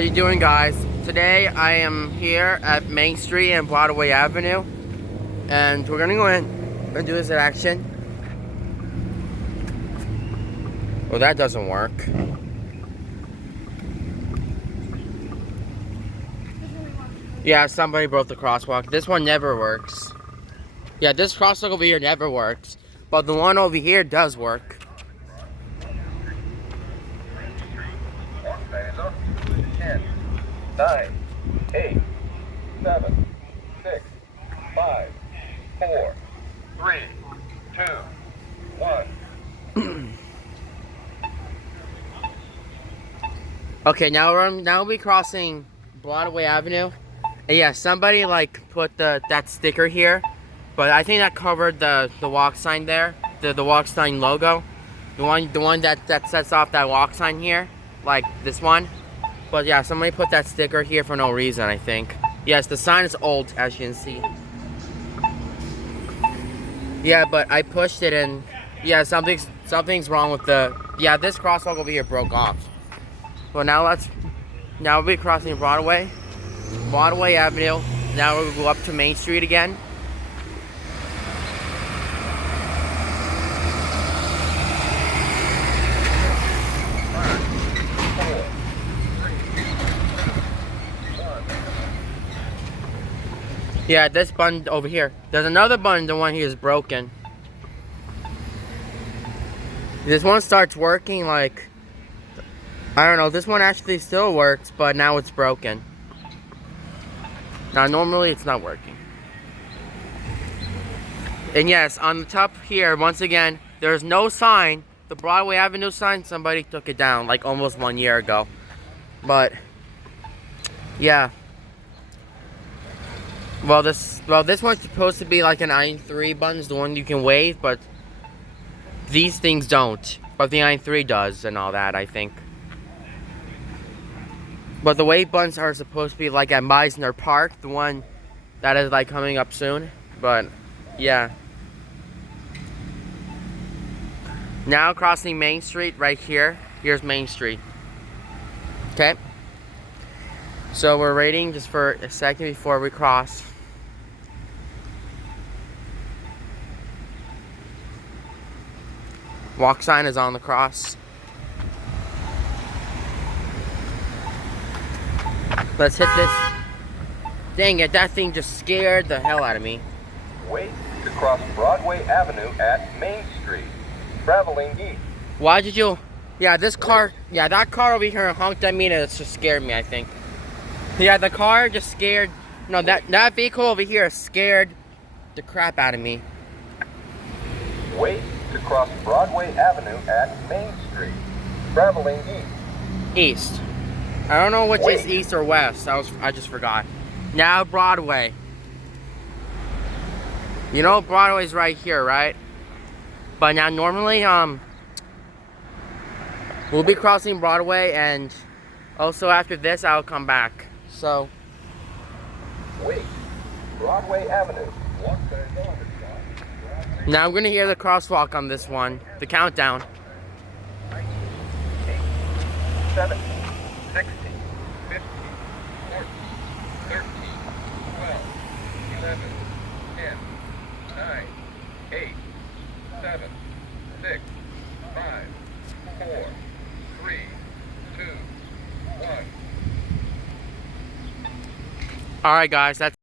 you doing, guys? Today I am here at Main Street and Broadway Avenue, and we're gonna go in and do this action. Well, that doesn't work. Yeah, somebody broke the crosswalk. This one never works. Yeah, this crosswalk over here never works, but the one over here does work. 10, 9, 8, 7, 6, 5, 4, 3, 2, 1. Okay, now we'll be crossing Broadway Avenue. And yeah, somebody like put that sticker here, but I think that covered the walk sign there, the walk sign logo, the one that sets off that walk sign here, like this one. But yeah, somebody put that sticker here for no reason, I think. Yes, the sign is old, as you can see. Yeah, but I pushed it and yeah, something's wrong with this crosswalk over here broke off. Well, now we'll be crossing Broadway Avenue. Now we'll go up to Main Street again. Yeah, this button over here. There's another button, the one here is broken. This one starts working like, I don't know, this one actually still works, but now it's broken. Now normally it's not working. And yes, on the top here, once again, there's no sign. The Broadway Avenue sign, somebody took it down like almost 1 year ago. But yeah. Well, this one's supposed to be like an I-3 buttons, the one you can wave, but these things don't. But the I-3 does and all that, I think. But the wave buttons are supposed to be like at Meisner Park, the one that is like coming up soon. But yeah. Now crossing Main Street right here. Here's Main Street. Okay. So we're waiting just for a second before we cross. Walk sign is on the cross. Let's hit this. Dang it, that thing just scared the hell out of me. Wait to cross Broadway Avenue at Main Street, traveling east. Why did you? Yeah, that car over here honked at me and it just scared me, I think. Yeah, the car just scared. No, that vehicle over here scared the crap out of me. Wait to cross Broadway Avenue at Main Street, traveling east. East. I don't know which is east or west. I just forgot. Now Broadway. You know Broadway's right here, right? But now normally we'll be crossing Broadway, and also after this I'll come back. So wait. Broadway Avenue. Now I'm gonna hear the crosswalk on this one. The countdown. 8, 7, 16, 15, 14, 13, 12, 11, 10, 9, 8, 7, 6, 5, 4, 3, 2, 1. Alright guys, that's